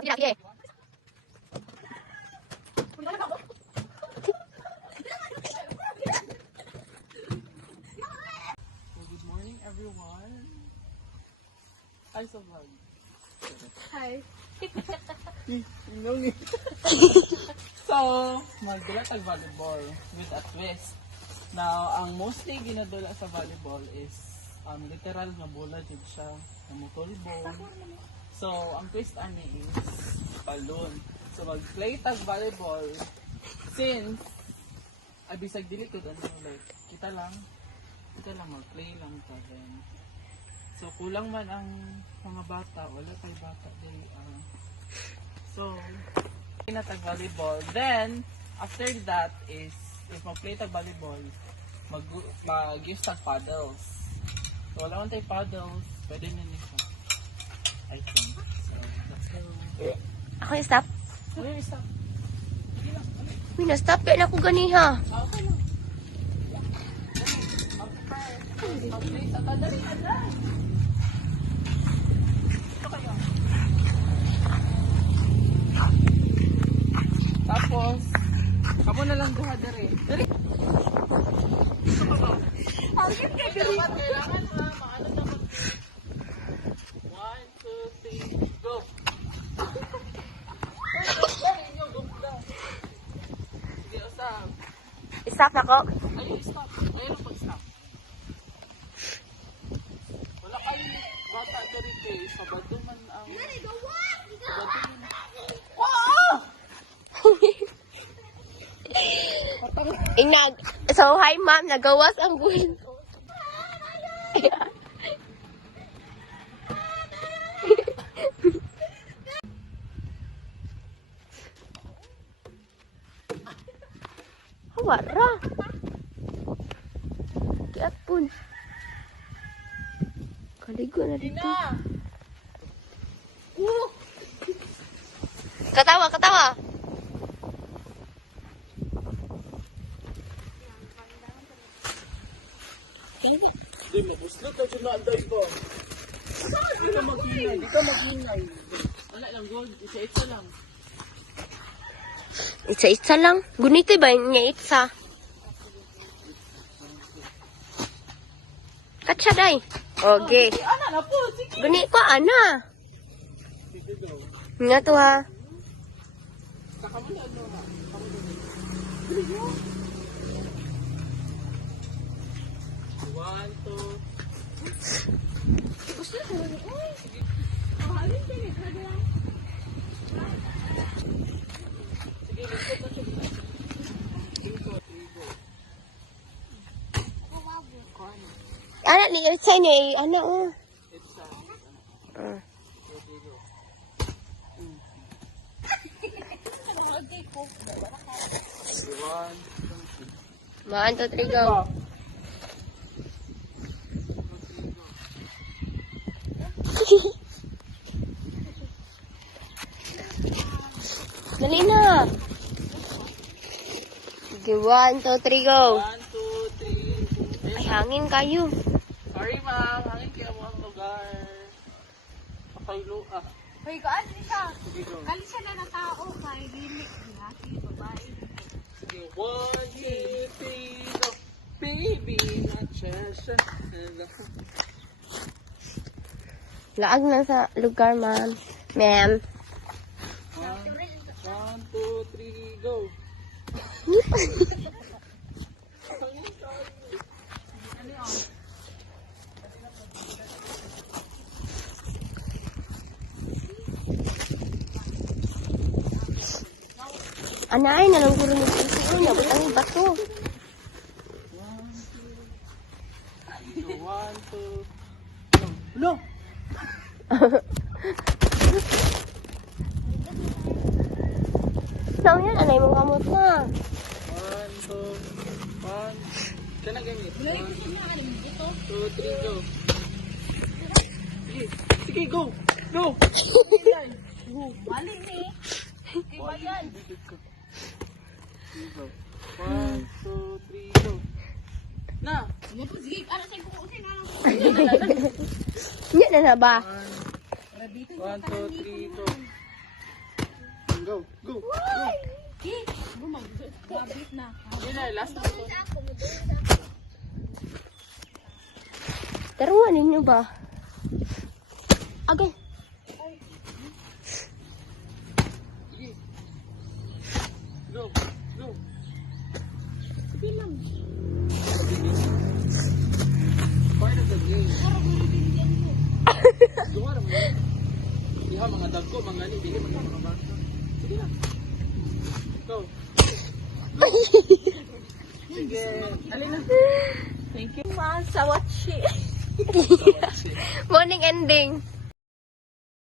Sige. Good morning, everyone. Hi, sa vlog. Hi. No need. So, magdala tag volleyball with a twist. Now, ang mostly ginadala sa volleyball is literal nga bola jud siya, na motol ball. So, ang twist ani is balloon. So, mag-play tag volleyball since bisag dili to like kita lang mag-play lang ta then. So, kulang man ang mga bata, wala tay bata dili. So, na tag volleyball. Then, after that is, if mag-play tag volleyball, mag-use tag paddles. So, wala man tayo paddles, pwede na niya siya. I think. So, let's go. Ako yung stop. Ano yung stop? Sige lang. Uy, na-stop yan ako ganiha. Okay lang. Mag-play sa dali. Ito kayo. Tapos, kamo na lang duha dere. Dere. Hangin ka diri. Kailangan maano dapat. 1, 2, 3, go. Sige, usap. Stop ako. Ayun, stop. Ayun ang pag-stop. Wala kayong bata dere kay sabado man ang... Sabado man. Wow! So, hi ma'am, nagawas ang buhin. Wara. Kiat pun. Kaligo na dito. Katawa. Di mo, buslot na dyan na anday ko. Di ka mag-ingay. Wala lang, gold. Isa-isa lang. Isa-isa lang. Gunito ba niya isa? Katsa day. Okay. Ana na po, sige. Guni ko, ana. Sige daw. Nga to ha. Kakamula daw na. One, two. Sige, listot na siya. 3, 4, 3, go. Ana, ni sa niya eh. Ana, oh. It's One, 1, 2, two, 3, go. Dali na. Sige, 1, 2, 3, go. 1, 2, 3. Ay, hangin kayo. Sorry, ma'am. Hangin kaya mo ang lugar. Pakaylo, Hoy, kaan siya. Sige, go. Kali siya na ng tao kay dili na si babae. Sige, 1, 2, 3, go. Baby, not just Laag na sa lugar, ma'am. Ma'am. 1, 2, 3, go. Anay, nalanggulo ni Sisi. Uy, nabutang yung bato. 1, 2. No! Saan yan? Anay mong kamot na. 1, 2, 1. Siya na gamit. 1, 2, 3, go. Sige, sige, go! Go! Wali ni. Iba yan. Go. 1, 2, 3, go. Na! Sige, ano sa'yo kukusin na. Hindi na na ba? 1, 2, 3, go. Go, go, go. Babit na. Yun na, last na. Taruan ninyo ba? Agay. Go, go. Part of the game. Gawa naman yun. Iha, mga dagko, mga ni, dili, mga bata. Sige na. Go. Sige. Alin na. Thank you. Sa watchi. Morning ending.